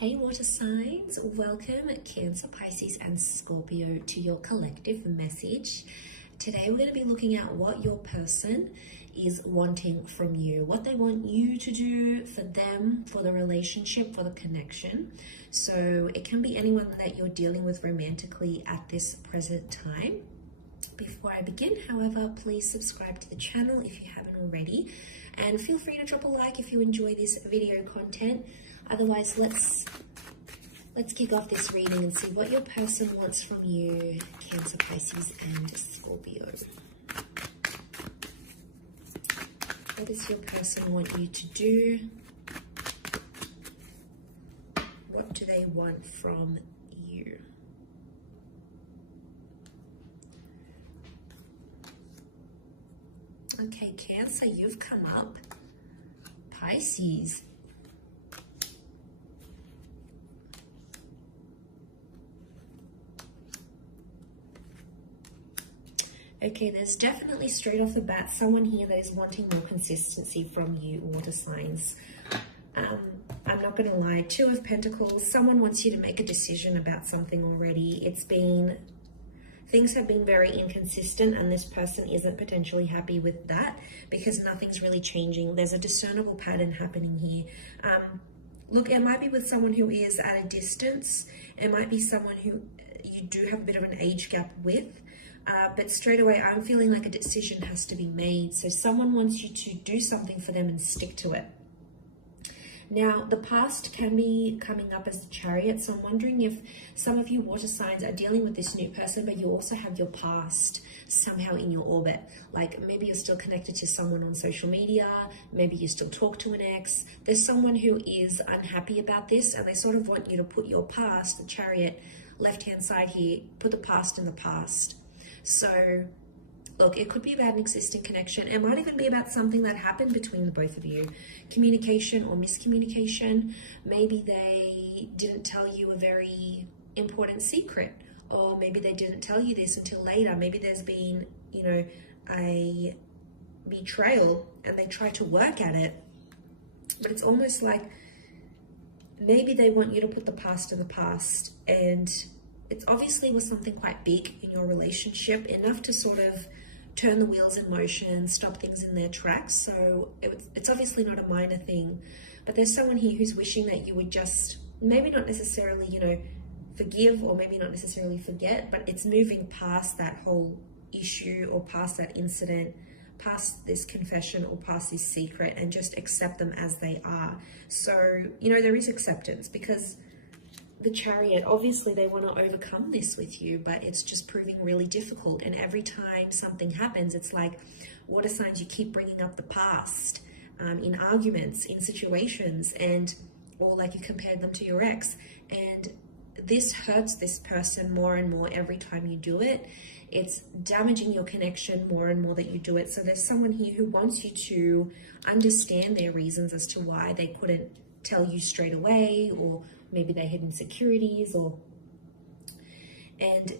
Hey water signs, welcome Cancer, Pisces and Scorpio to your collective message. Today we're going to be looking at what your person is wanting from you, what they want you to do for them, for the relationship, for the connection. So it can be anyone that you're dealing with romantically at this present time. Before I begin, however, please subscribe to the channel if you haven't already, and feel free to drop a like if you enjoy this video content. Otherwise, let's kick off this reading and see what your person wants from you, Cancer, Pisces and Scorpio. What does your person want you to do? What do they want from you? Okay, Cancer, you've come up. Pisces. Okay, there's definitely straight off the bat someone here that is wanting more consistency from you, water signs. I'm not going to lie, Two of Pentacles, someone wants you to make a decision about something already. Things have been very inconsistent and this person isn't potentially happy with that because nothing's really changing. There's a discernible pattern happening here. Look, it might be with someone who is at a distance. It might be someone who you do have a bit of an age gap with. But straight away, I'm feeling like a decision has to be made. So someone wants you to do something for them and stick to it. Now, the past can be coming up as the Chariot. So I'm wondering if some of you water signs are dealing with this new person, but you also have your past somehow in your orbit. Like maybe you're still connected to someone on social media. Maybe you still talk to an ex. There's someone who is unhappy about this and they sort of want you to put your past, the Chariot, left-hand side here, put the past in the past. So, look, it could be about an existing connection. It might even be about something that happened between the both of you. Communication or miscommunication. Maybe they didn't tell you a very important secret. Or maybe they didn't tell you this until later. Maybe there's been, a betrayal and they try to work at it. But it's almost like maybe they want you to put the past in the past, and it's obviously was something quite big in your relationship, enough to sort of turn the wheels in motion, stop things in their tracks. So it's obviously not a minor thing, but there's someone here who's wishing that you would just maybe not necessarily, forgive or maybe not necessarily forget, but it's moving past that whole issue or past that incident, past this confession or past this secret, and just accept them as they are. So, there is acceptance because the Chariot, obviously they want to overcome this with you, but it's just proving really difficult. And every time something happens, it's like water signs, you keep bringing up the past in arguments, in situations, or like you compared them to your ex. And this hurts this person more and more every time you do it. It's damaging your connection more and more that you do it. So there's someone here who wants you to understand their reasons as to why they couldn't tell you straight away, or maybe they had insecurities, and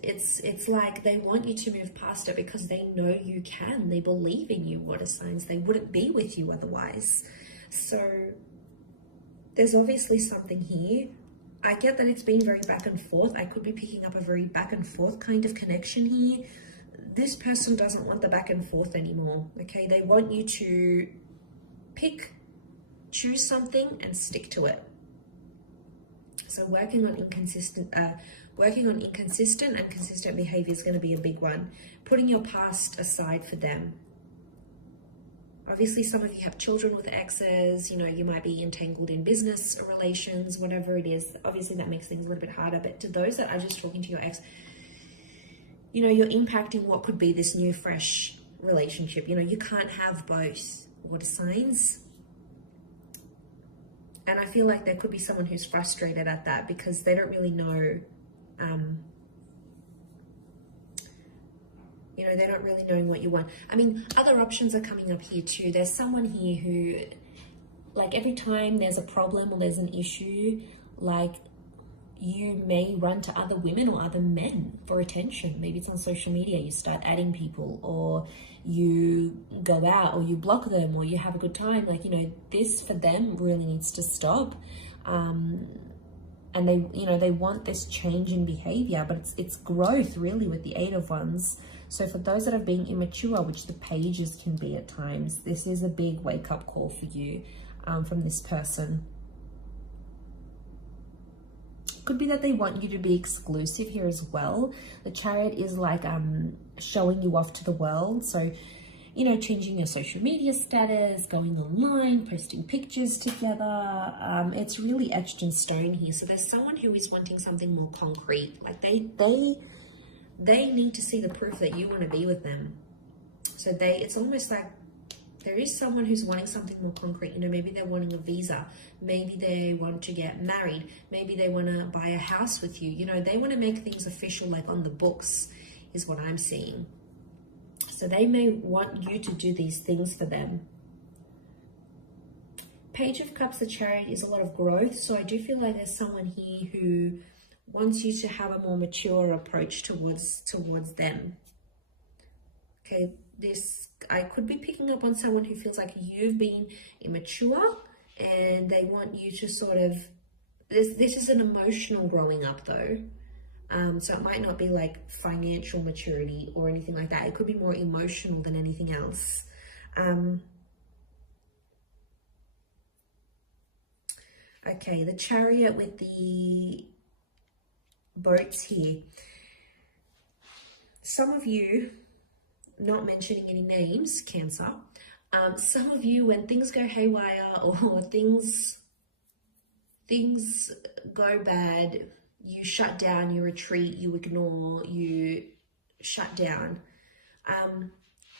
it's like they want you to move past it because they know you can. They believe in you, water signs. They wouldn't be with you otherwise. So there's obviously something here. I get that it's been very back and forth. I could be picking up a very back and forth kind of connection here. This person doesn't want the back and forth anymore, okay? They want you to choose something and stick to it. So working on inconsistent and consistent behavior is going to be a big one. Putting your past aside for them. Obviously, some of you have children with exes. You might be entangled in business relations, whatever it is. Obviously, that makes things a little bit harder. But to those that are just talking to your ex, you're impacting what could be this new, fresh relationship. You can't have both, water signs. And I feel like there could be someone who's frustrated at that because they don't really know, they don't really know what you want. I mean, other options are coming up here too. There's someone here who, like every time there's a problem or there's an issue, like you may run to other women or other men for attention. Maybe it's on social media, you start adding people, or you go out, or you block them, or you have a good time. Like, you know, this for them really needs to stop. and they, you know, they want this change in behavior, but it's growth really with the Eight of Wands. So for those that are being immature, which the pages can be at times, this is a big wake-up call for you from this person. Could be that they want you to be exclusive here as well. The Chariot is like showing you off to the world. So, you know, changing your social media status, going online, posting pictures together. It's really etched in stone here. So there's someone who is wanting something more concrete. Like they need to see the proof that you want to be with them. So it's almost like there is someone who's wanting something more concrete. You know, maybe they're wanting a visa. Maybe they want to get married. Maybe they want to buy a house with you. You know, they want to make things official, like on the books, is what I'm seeing. So they may want you to do these things for them. Page of Cups, the Chariot, is a lot of growth. So I do feel like there's someone here who wants you to have a more mature approach towards them. Okay, I could be picking up on someone who feels like you've been immature and they want you to sort of, this is an emotional growing up though. So it might not be like financial maturity or anything like that. It could be more emotional than anything else. Okay, the Chariot with the boats here. Some of you, not mentioning any names, Cancer, some of you, when things go haywire or things go bad, you shut down, you retreat, you ignore, you shut down.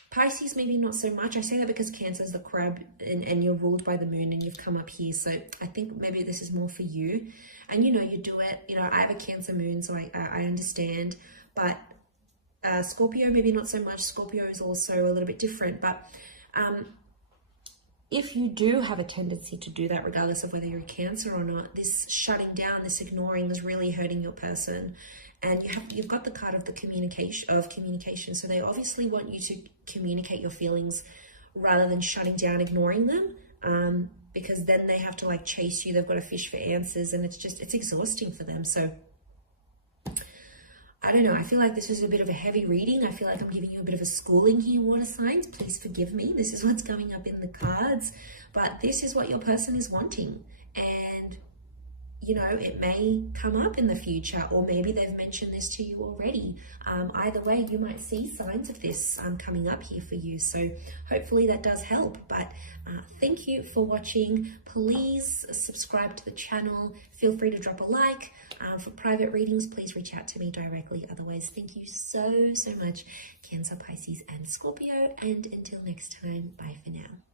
Pisces, maybe not so much. I say that because Cancer is the crab and you're ruled by the moon and you've come up here. So I think maybe this is more for you. And, you know, you do it. You know, I have a Cancer moon, so I understand. But Scorpio, maybe not so much. Scorpio is also a little bit different. But if you do have a tendency to do that, regardless of whether you're a Cancer or not, this shutting down, this ignoring is really hurting your person. And you've got the card of the communication. So they obviously want you to communicate your feelings rather than shutting down, ignoring them. Because then they have to like chase you. They've got to fish for answers, and it's exhausting for them. So I don't know. I feel like this is a bit of a heavy reading. I feel like I'm giving you a bit of a schooling here, water signs. Please forgive me. This is what's coming up in the cards. But this is what your person is wanting. And, you know, it may come up in the future, or maybe they've mentioned this to you already. Either way, you might see signs of this coming up here for you. So hopefully that does help. But thank you for watching. Please subscribe to the channel. Feel free to drop a like. For private readings, please reach out to me directly. Otherwise, thank you so much, Cancer, Pisces, and Scorpio. And until next time, bye for now.